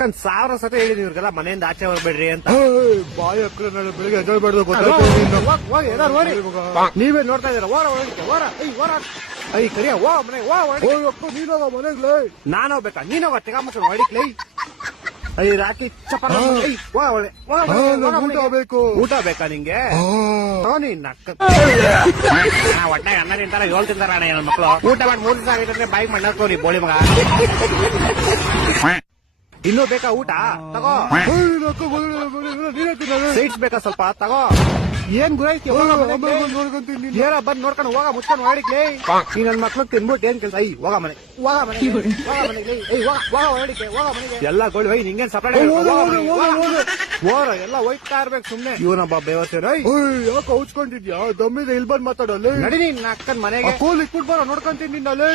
ಅಕ್ಕನ್ 1000 ಸತಿ ಹೇಳಿದೀನಿ ಇವ್ರಿಗೆಲ್ಲ ಮನೆಯಿಂದ ಆಚೆ ಹೊರಬೇಡ್ರಿ ಅಂತ. ಬಾಯಿ ಅಕ್ಕಳ ನಾಳೆ ಬೆಳಿಗ್ಗೆ ಎದ್ದೇಳ್ಬಾರ್ದು ಗೊತ್ತಾಯ್ತು. ನೀವೇ ನೋಡ್ತಾ ಇದೀರ. ಓರ ಒಳಗೆ ಓರ ಓರ ಐ ಕರಿಯ ಓ ಮನೆ ಓ ಅಕ್ಕ ನೀನೋಗ ಮನೆಗ್ಲೇ. ನಾನು ಹೋಗ್ಬೇಕಾ ನೀನೋಗ ತೆಗಾಮಕ್ಕ ಹೊಡಿಕ್ಲೈ. ಐ ರಾತ್ರಿ ಚಪಾತಿ ಊಟ ಬೇಕು. ಊಟ ಬೇಕಾ ನಿಂಗೆ? ನೀನ್ ಅಕ್ಕ ಹೊಟ್ಟೆ ಅನ್ನ ತಿಂತಾರ 7 ತಿಂತಾರ ಅಣ್ಣ ನನ್ನ ಮಕ್ಕಳು. ಊಟ ಮಾಡಿ 3 ದಿವಸ ಆಗಿದ್ರೆ ಬಾಯಿ ಮಣ್ಣಿ ಬೋಳಿ ಮಗ. ಇನ್ನೂ ಬೇಕಾ ಊಟ? ತಗೋ. ಸ್ವೀಟ್ಸ್ ಬೇಕಾ ಸ್ವಲ್ಪ? ತಗೋ. ಏನ್ ಗುರೈತಿ? ಏನ ಬಂದ್ ನೋಡ್ಕೊಂಡು ಹೋಗ ಮುಚ್ಕೊಂಡು ಹೊಡಿಕ್ಲಿ. ಈ ನನ್ ಮಕ್ಳು ತಿನ್ಬಿಟ್ಟು ಏನ್ ಕೆಲಸ? ಹೋಗ ಮನೆ ಹೋಗ ಮನೆಗೆ ಎಲ್ಲ ಗೋಳಿ ಹೋಯ್ ನಿಂಗೇನ್ ಸಪರೇಟ್ ಓರ ಎಲ್ಲ ಹೋಯ್ತಾ ಇರ್ಬೇಕು ಸುಮ್ನೆ. ಇವನೊಬ್ಬ ಬೇವಸೇನ ಯಾಕೆ ಹೌಚ್ಕೊಂಡಿದ್ಯಾ? ದಮ್ಮಿದೆ ಇಲ್ಲಿ ಬಂದ್ ಮಾತಾಡಲ್ಲ. ನಡಿ ನೀನ್ ಅಕ್ಕನ್ ಮನೆಗೆ. ಕೋಲ್ ಇಟ್ಬಿಟ್ಟು ಬರೋ ನೋಡ್ಕೊಂತೀನಿ ನಿನ್ನಲ್ಲಿ.